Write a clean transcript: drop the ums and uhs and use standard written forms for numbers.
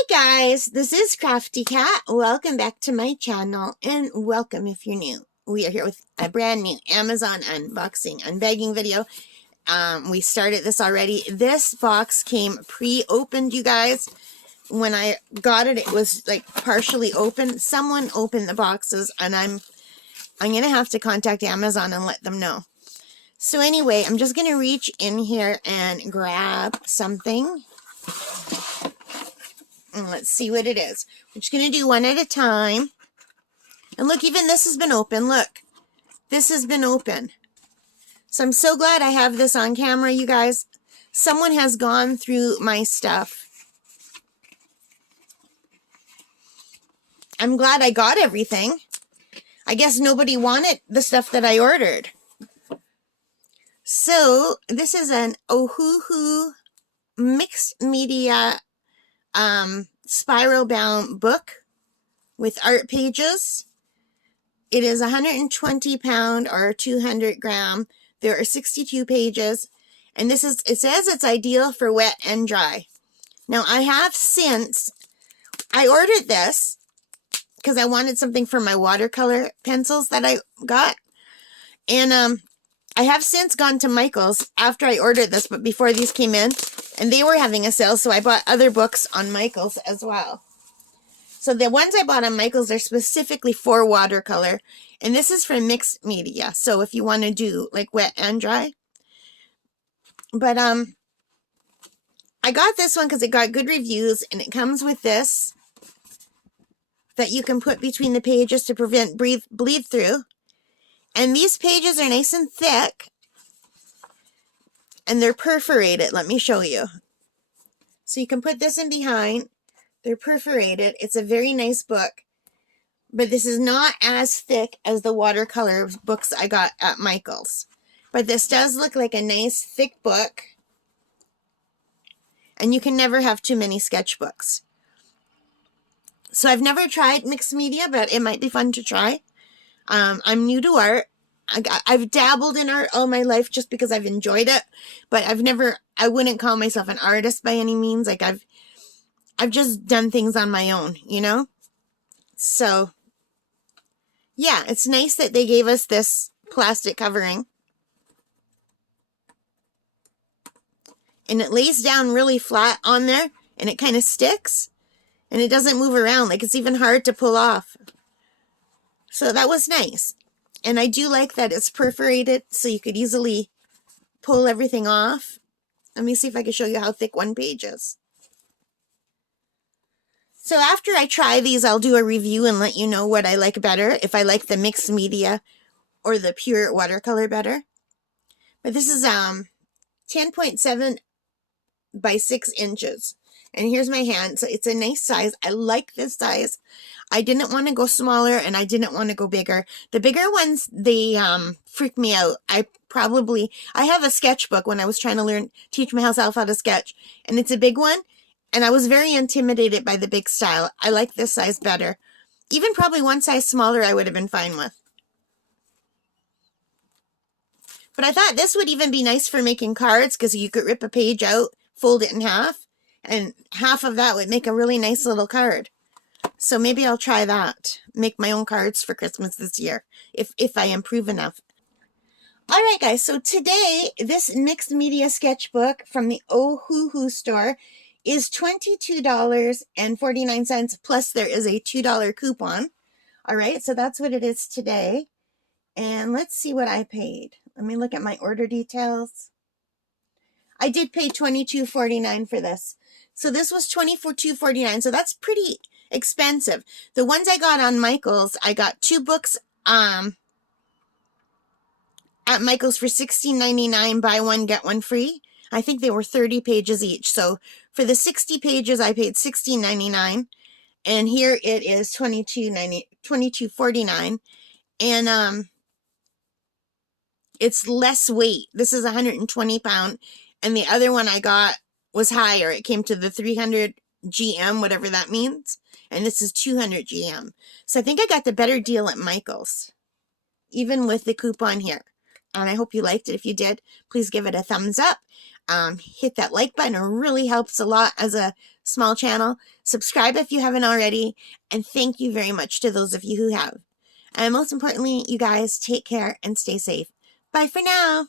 Hi guys, this is Crafty Cat. Welcome back to my channel and welcome if you're new. We are here with a brand new Amazon unboxing, unbagging video. We started this already. This box came pre-opened, you guys. When I got it, it was like partially open. Someone opened the boxes and I'm going to have to contact Amazon and let them know. So anyway, I'm just going to reach in here and grab something. And let's see what it is. We're just going to do one at a time. And look, even this has been open. Look, this has been open. So I'm so glad I have this on camera, you guys. Someone has gone through my stuff. I'm glad I got everything. I guess nobody wanted the stuff that I ordered. So this is an Ohuhu mixed media spiral bound book with art pages. It is 120 pound or 200 gram. There are 62 pages, and it says it's ideal for wet and dry. Now I have since I ordered this because I wanted something for my watercolor pencils that I got, and I have since gone to Michael's after I ordered this, but before these came in, and they were having a sale, so I bought other books on Michael's as well. So the ones I bought on Michael's are specifically for watercolor, and this is for mixed media, so if you want to do like wet and dry. But I got this one because it got good reviews, and it comes with this that you can put between the pages to prevent bleed through. And these pages are nice and thick, and they're perforated. Let me show you. So you can put this in behind. They're perforated. It's a very nice book, but this is not as thick as the watercolor books I got at Michael's. But this does look like a nice thick book, and you can never have too many sketchbooks. So I've never tried mixed media, but it might be fun to try. I'm new to art. I've dabbled in art all my life just because I've enjoyed it, but I wouldn't call myself an artist by any means. Like I've just done things on my own, you know? So yeah, it's nice that they gave us this plastic covering. And it lays down really flat on there, and it kind of sticks, and it doesn't move around. Like it's even hard to pull off. So that was nice. And I do like that it's perforated, so you could easily pull everything off. Let me see if I can show you how thick one page is. So after I try these, I'll do a review and let you know what I like better, if I like the mixed media or the pure watercolor better. But this is 10.7 by 6 inches. And here's my hand. So it's a nice size. I like this size. I didn't want to go smaller, and I didn't want to go bigger. The bigger ones, they freak me out. I have a sketchbook when I was trying to teach myself how to sketch, and it's a big one, and I was very intimidated by the big style. I like this size better. Even probably one size smaller I would have been fine with. But I thought this would even be nice for making cards, because you could rip a page out, fold it in half, and half of that would make a really nice little card. So maybe I'll try that. Make my own cards for Christmas this year, if I improve enough. Alright guys, so today, this mixed media sketchbook from the Ohuhu store is $22.49, plus there is a $2 coupon. Alright, so that's what it is today. And let's see what I paid. Let me look at my order details. I did pay $22.49 for this. So this was $24.49, so that's pretty expensive. The ones I got on Michael's, I got 2 books at Michael's for $16.99, buy one get one free. I think they were 30 pages each. So for the 60 pages I paid $16.99, and here it is $22.49, and it's less weight. This is 120 pound, and the other one I got was higher. It came to the 300 GM, whatever that means. And this is 200 GM. So I think I got the better deal at Michael's, even with the coupon here. And I hope you liked it. If you did, please give it a thumbs up. Hit that like button. It really helps a lot as a small channel. Subscribe if you haven't already. And thank you very much to those of you who have. And most importantly, you guys take care and stay safe. Bye for now.